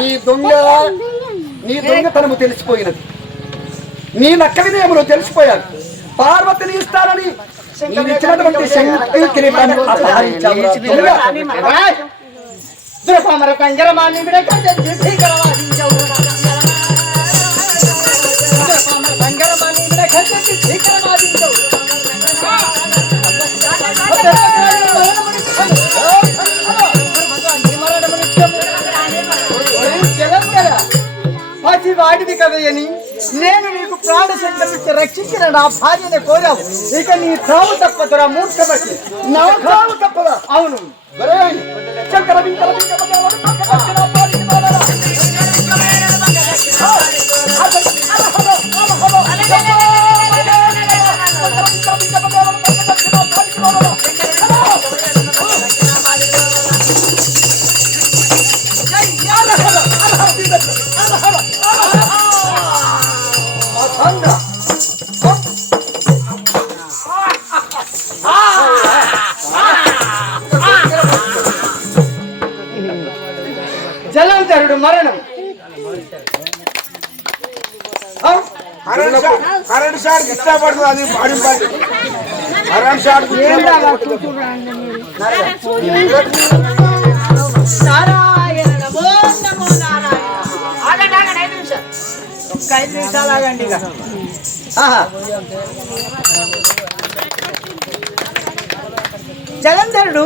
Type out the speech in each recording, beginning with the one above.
నీ దొంగతనము తెలిసిపోయినది. నీ నక్క వినయములు తెలిసిపోయాడు. పార్వతిని ఇస్తానని ఇచ్చినటువంటి వాడివి కదయని నేను నీకు ప్రాణశక్తి రక్షించిన నా భార్యని కోరావు. ఇక నీ చావు తప్పదురా మూర్ఖమతి. నా చావు తప్పదా? అవును. జలంధరుడు మరణం. కరెంట్ షాట్ ఇష్టపడుతుంది. అది పాడింపాలి. కరెంట్ షాట్ నారాయణ నమో నమో నారాయణ. ఆగండి 5 నిమిషాలు. ఒక్క 5 నిమిషాలు ఆగండి. జలంధరుడు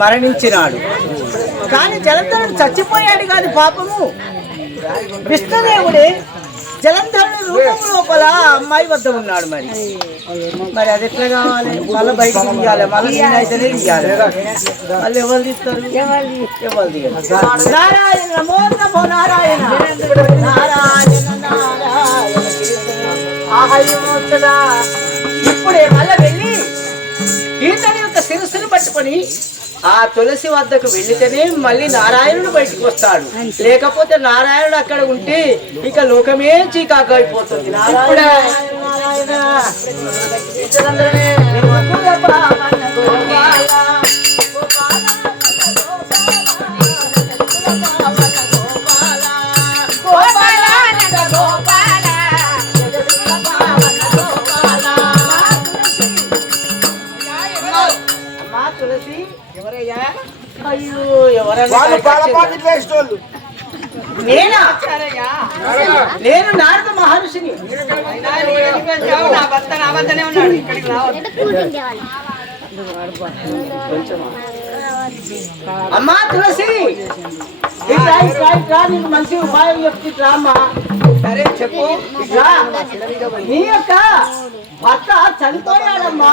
మరణించినాడు. కానీ జలంధరుడు చచ్చిపోయాడు కాదు పాపము. విష్ణుదేవుడే జలంధరుడు రూపం లోపల అమ్మాయి వద్ద ఉన్నాడు. మరి అది ఎట్లా కావాలి? మళ్ళీ బయటకు తీయాలి. మళ్ళీ నేనైతేనే తీయాలి. వాళ్ళు ఎవరు తీస్తారు? ఎవరు తీయాలి? నారాయణ నమో నమో నారాయణ నారాయణ నారాయణ. ఇప్పుడే మళ్ళీ వెళ్ళి ఈతని యొక్క శిరస్సును పట్టుకొని ఆ తులసి వద్దకు వెళ్లితేనే మళ్ళీ నారాయణుడు బయటకు వస్తాడు. లేకపోతే నారాయణుడు అక్కడ ఉంటే ఇక లోకమే చీకాకు అయిపోతుంది. తులసి ఎవరయ్యా? అయ్యో నేను నారద మహర్షిని. అమ్మా తులసి నీకు మంచి ఉపాయం చెప్తా అమ్మా. సరే చెప్పు. నీ యొక్క భర్త చనిపోయాడమ్మా.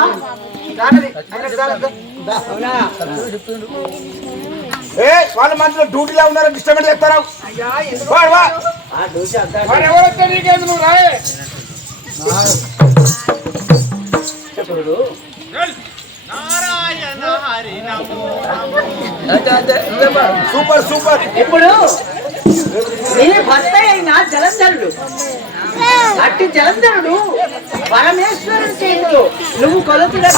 వాళ్ళ మధ్యలో డ్యూటీలో ఉన్నారని డిస్టర్బెన్స్ చేస్తారా? నువ్వు రాయే. Super super. ఇప్పుడు నీ భర్త అయిన జలంధరుడు, అట్టి జలంధరుడు పరమేశ్వరుడు చేతులు నువ్వు కొలుతుడా?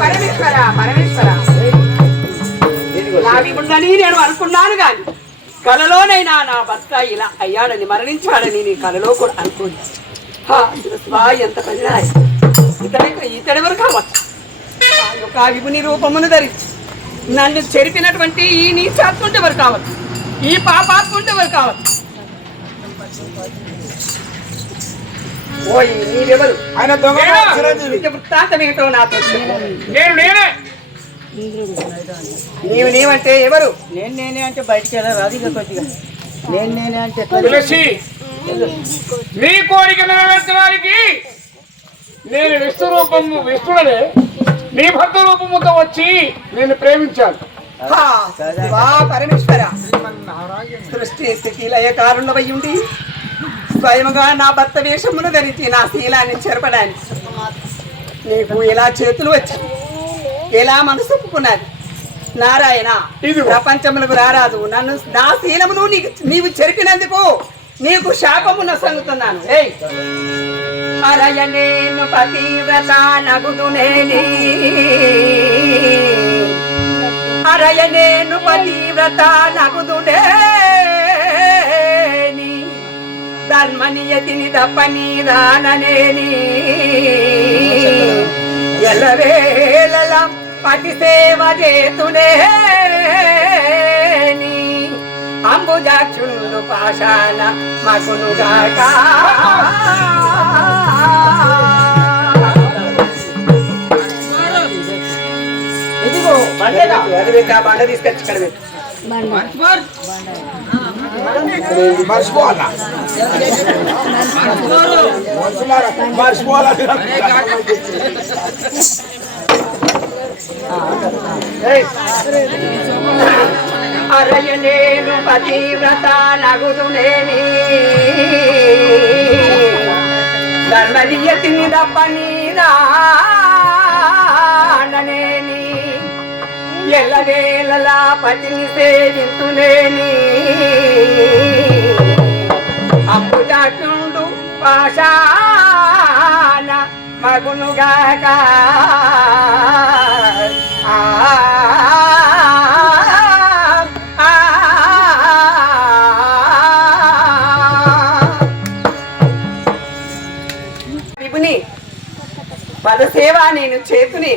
పరమేశ్వర పరమేశ్వర నావిముందని నేను అనుకున్నాను గాని కలలోనైనా నా భర్త ఇలా అయ్యాడని మరణించాడని నీ కలలో కూడా అనుకోండి. ఎంత పని ఇతడెవరు కావచ్చు? ఒక విభుని రూపమును ధరించి నన్ను చెరిపినటువంటి ఈ నీచాత్ముంటే ఎవరు కావచ్చు? ఈ పాపాత్ముంటే ఎవరు కావచ్చు? ఓయ్ నీవెవరు? ఆయన వృత్తాంతం ఏమిటో నాతో. నీవంటే ఎవరు? నేనే అంటే బయటికి వెళ్ళరాదు. ఇక కొద్దిగా నేనే అంటే నీ కోరిక నెరవేర్చడానికి నేను విష్ణుడనే నీ భర్త రూపముతో వచ్చి నేను ప్రేమించాను. పరమేశ్వర సృష్టి స్థితి లయ కారణమై ఉండి స్వయముగా నా భర్త వేషమును ధరించి నా శీలాన్ని చెరపడానికి నీకు ఎలా చేతులు వచ్చాయి, ఎలా మనసు ఒప్పుకున్నది? నారాయణ, ప్రపంచములకు రారాదు. నన్ను నా శీలమును నీవు చెరిపినందుకు నీకు శాపమున సంగుతున్నాను. అరయనేను పతివ్రత నగుదునేని, అరయనేను పతివ్రత పతివ్రత నగుదుడేని ధర్మనియతిని తప్పని రాననేని ఎల్లవేళల పతి సేవ చేతునేని అంబుజాక్షుండు పాషాణ మగునుగాక ఇదిగో బండ తీసుకొచ్చి ఇక్కడ పెట్టు. మర్చిపోవాలా మర్చిపోవాలా అరయనేను పతివ్రత నగుదునేని ధర్మనియతిని తప్పని రాననేని ఎల్లవేళలా పతిని సేవింతునేని అంబుజాక్షుండు పాషాణ మగునుగాక విభుని పదసేవ నేను చేతుని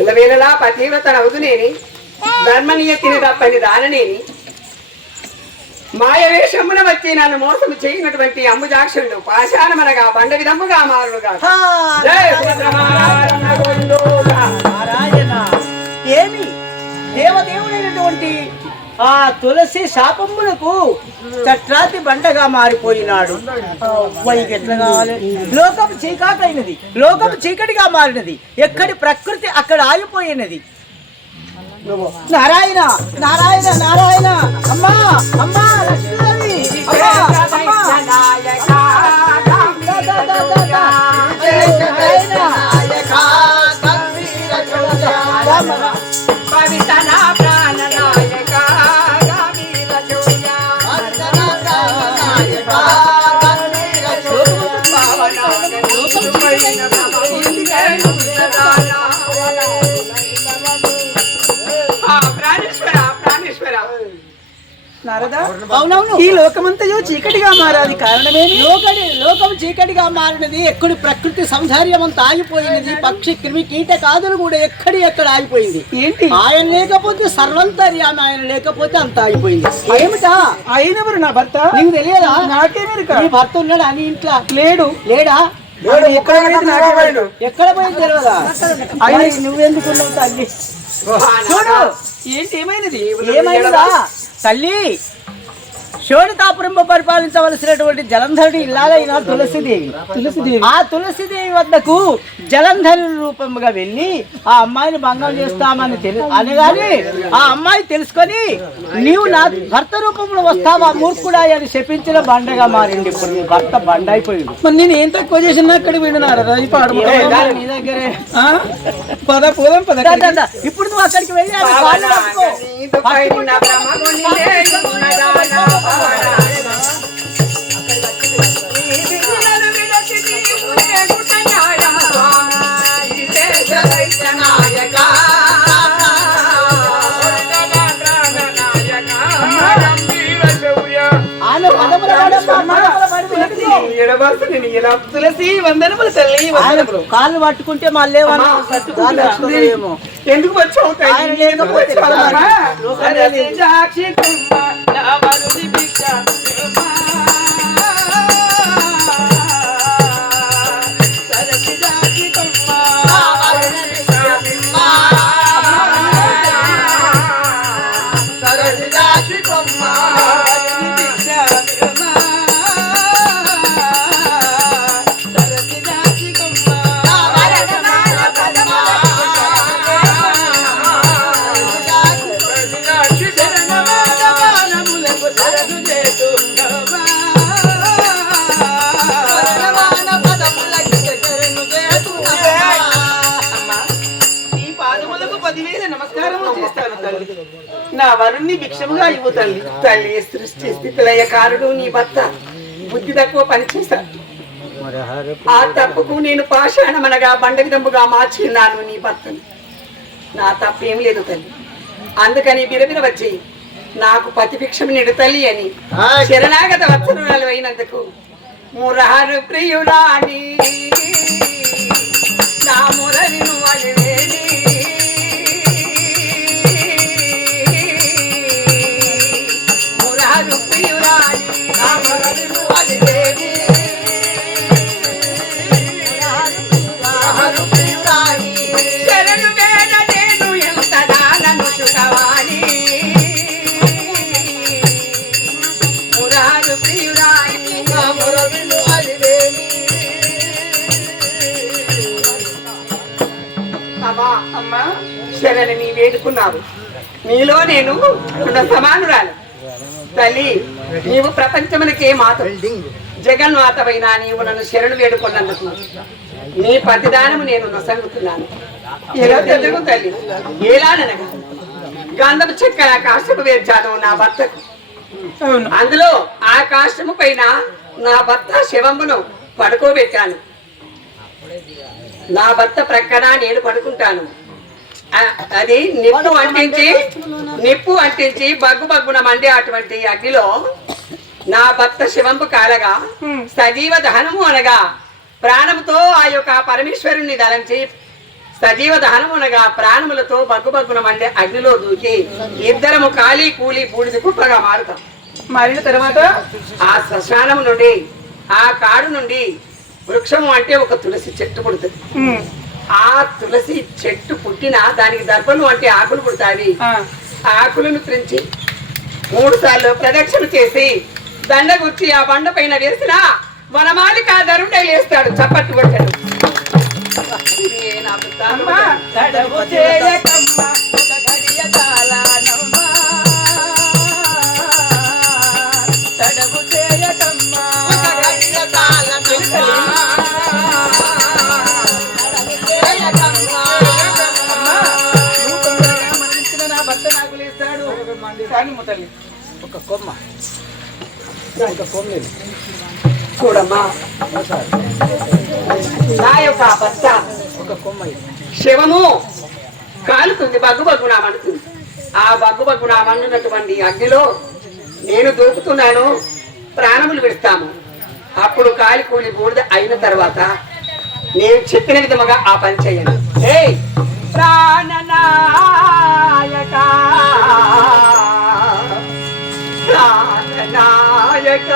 ఎల్లవేళలా పతివ్రత నవ్వుతునేని ధర్మనియతిని తప్పని దాననేని మాయవేషమున వచ్చి నన్ను మోసం చేయనటువంటి అంబుజాక్షుడు పాషాణమనగా బండ విధముగా మారుగా నారాయణ ఏమి దేవదేవుడైనటువంటి ఆ తులసి శాపములకు చట్రాతి బండగా మారిపోయినాడు. ఎట్లా కావాలి? లోకం చీకటైనది, లోకం చీకటిగా మారినది. ఎక్కడి ప్రకృతి అక్కడ ఆగిపోయినది. నారాయణ నారాయణ నారాయణ అమ్మా అమ్మా లక్ష్మీదేవి అమ్మా అమ్మా అవునవును, ఈ లోకమంతయో చీకటిగా మారాది కారణమేమి? లోకం చీకటిగా మారినది. ఎక్కడి ప్రకృతి సౌందర్యమంతా ఆగిపోయినది. పక్షి క్రిమి కీటకాదులు కూడా ఎక్కడ ఆగిపోయింది. ఏంటి? ఆయన లేకపోతే సర్వంతర్యామి, ఆయన లేకపోతే అంత ఆగిపోయింది. ఏమిటా? ఆయనెవరు? నా భర్త. నీకు తెలియదా? నాకేమీ నీ భర్త ఉన్నాడా? నీ ఇంట్లో లేడు. లేడా? ఎక్కడ పోయింది తెలియదా? ఆయన నువ్వెందుకున్నావు తల్లి? చూడు ఏంటి ఏమైనది? ఏమైనదా తల్లి? శోణితాపురంలో పరిపాలించవలసినటువంటి జలంధరుడి ఇల్లాలైన తులసిదేవి. ఆ తులసిదేవి వద్దకు జలంధరు రూపంగా వెళ్ళి ఆ అమ్మాయిని భంగం చేస్తామని అనగానే ఆ అమ్మాయి తెలుసుకొని నీవు నా భర్త రూపంలో వస్తావా మూర్ఖుడా అని శపించిన బండగా మారింది. ఇప్పుడు నీ భర్త బండ అయిపోయింది. మరి నేను ఏం తక్కువ చేసిన అక్కడ విన్నారా? నీ దగ్గరే పద పోదాం పద. ఇప్పుడు నువ్వు అక్కడికి వెళ్ళి తులసి వందనములు తల్లి. కాళ్ళు పట్టుకుంటే మళ్ళీ ఎందుకు వచ్చావు? నా వరుణ్ణి భిక్షముగా ఇవ్వు తల్లి. తల్లి సృష్టి స్థితిలయ్య కారుడు నీ భర్త బుద్ధి తక్కువ పనిచేశా. ఆ తప్పుకు నేను పాషాణమనగా బండ విధముగా మార్చుకున్నాను నీ భర్తను. నా తప్పేం లేదు తల్లి. అందుకని బిరబిర వచ్చి నాకు పతిభిక్షం నిడు తల్లి అని శరణాగత వత్సరాలు అయినందుకు మురారు ప్రియురాని నా మురళిను అలివేని మురారు ప్రియురాని నా మురళిను అలివేని మురారు ప్రియురాని శరణు వేద నేను ఎంత దానను చుకవాలి మురారు ప్రియురాని నా మురళిను అలివేని. అమ్మా శరణని వేడుకున్నావు, నీలో నేను ఉన్న సమానురాలు తల్లి. నీవు ప్రపంచమునకే మాత, జగన్మాతవైనా నీవు నన్ను శరణు వేడుకున్నందుకు నీ ప్రతిదానము నేను నొసంగుతున్నాను. ఎలా తెలుగు తల్లి, ఎలాననగా గంధపు చెక్కల కాష్టము వేర్చాను నా భర్తకు. అందులో ఆ కాష్టము పైన నా భర్త శవంబును పడుకోబెట్టాను. నా భర్త ప్రక్కన నేను పడుకుంటాను. అది నిప్పు అంటించి బగ్గు బగ్గున మండే అటువంటి అగ్నిలో నా భర్త శివంపు కాలగా సజీవ దహనము అనగా ప్రాణముతో ఆ యొక్క పరమేశ్వరుణ్ణి దళంచి సజీవ దహనము అనగా ప్రాణములతో బగ్గు బగ్గున మండే అగ్నిలో దూకి ఇద్దరము కాలి కూలి బూడిద కుప్పగా మారుతాం. మారిన తర్వాత ఆ శ్మశానము నుండి ఆ కాడు నుండి వృక్షము అంటే ఒక తులసి చెట్టు పుడుతుంది. ఆ తులసి చెట్టు పుట్టిన దానికి దర్భలు అంటే ఆకులు పుడతాయి. ఆకులను త్రించి 3 సార్లు ప్రదక్షిణ చేసి దండ గుర్చి ఆ బండ పైన వేసిన వనమాలిక ధరుడే లేస్తాడు, చప్పట్లు కొట్టాడు. ఒక కొమ్మ చూడమ్మా, నా యొక్క భర్త ఒక కొమ్మ శివము కాలుతుంది, బగ్గు బగ్గునా మండుతుంది. ఆ బగ్గు బగ్గునా మండునటువంటి అగ్నిలో నేను దూకుతున్నాను, ప్రాణములు విడుస్తాము. అప్పుడు కాలి కూలి బూడిద అయిన తర్వాత నేను చెప్పిన విధముగా ఆ పని చేయండి. ఏయ్ ప్రాణనాయక ప్రాణనాయక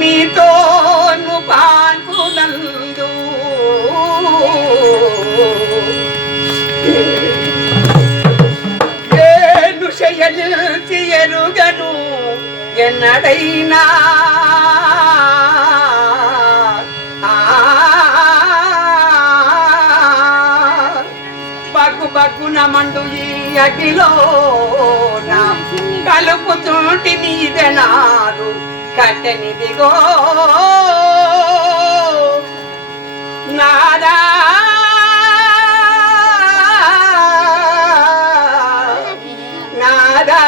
నీతోను పాల్గొనందు ఏను శయనిల్చి ఎరుగను ఎన్నడైనా బగ్గు బగ్గున మండు ఈ అగ్నిలో కలుపుతుంటి నీదెనాదు కట్టెనిదిగో నాదా నాదా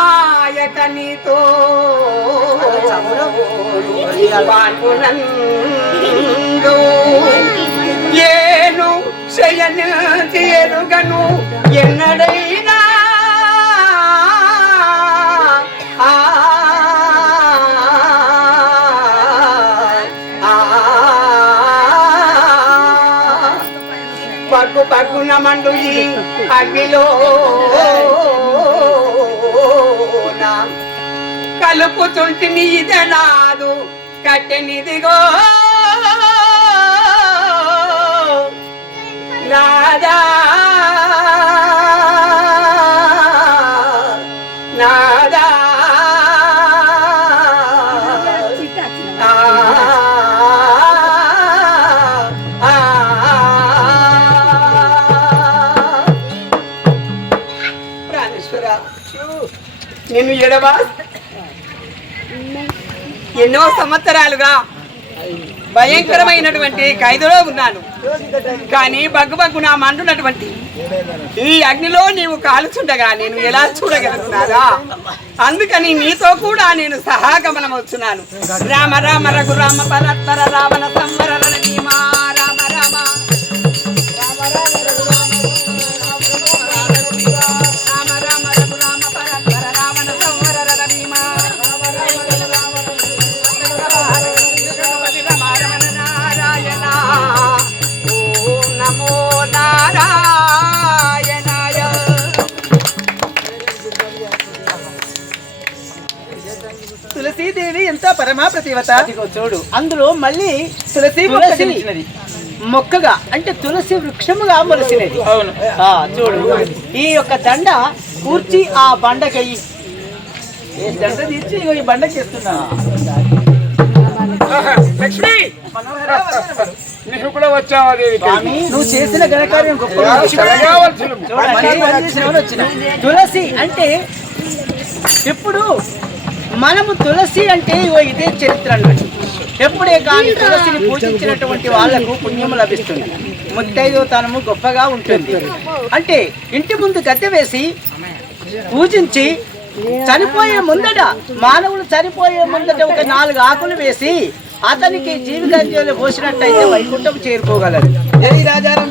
ప్రాణనాయకనితో పాల్గొనందు ఏను శయను చేరుగను ఎన్నడైనా పగ్గు పగ్గున మండు ఈ అగ్నిలో కలుపుతుంటి నీదనాదు కట్టెనిదిగో నాదా నాదా ఎడవా ఎన్నో సంవత్సరాలుగా భయంకరమైనటువంటి ఖైదులో ఉన్నాను. కానీ బగ్గుబగ్గు నా మండున్నటువంటి ఈ అగ్నిలో నీవు కాలుచుండగా నేను ఎలా చూడగలుగుతున్నారా? అందుకని నీతో కూడా నేను సహాగమనం వచ్చున్నాను. రామ రామ రఘు రామ పరత్పర రావణ సంవర రణీమా రామ రామ రామ రామ రఘు రామ రామ రామ రఘు రామ పరత్పర రావణ సంవర రణీమా నమో నారాయణాయ. తులసీదేవి ఎంత పరమా ప్రతివత చూడు. అందులో మళ్ళీ తులసి మొక్కగా అంటే తులసి వృక్షముగా మొలిసినది. అవును చూడు. ఈ యొక్క దండ కూర్చి ఆ బండకయ్యి దండ తీర్చి ఈ బండకి ఇస్తున్నా. లక్ష్మి నీకు కూడా వచ్చావా దేవి? నువ్వు చేసిన ఘనకార్యం గొప్ప. తులసి అంటే ఇప్పుడు మనము తులసి అంటే ఇదే చరిత్ర అన్నట్టు. ఎప్పుడే కానీ తులసిని పూజించినటువంటి వాళ్లకు పుణ్యము లభిస్తుంది, ముత్తైదుతనము గొప్పగా ఉంటుంది. అంటే ఇంటి ముందు గద్దె వేసి పూజించి చనిపోయే ముందట మానవులు చనిపోయే ముందట ఒక 4 ఆకులు వేసి అతనికి జీవితాంజలి పోసినట్టయితే వైకుంఠం చేరుకోగలరు. జై రాజారాం.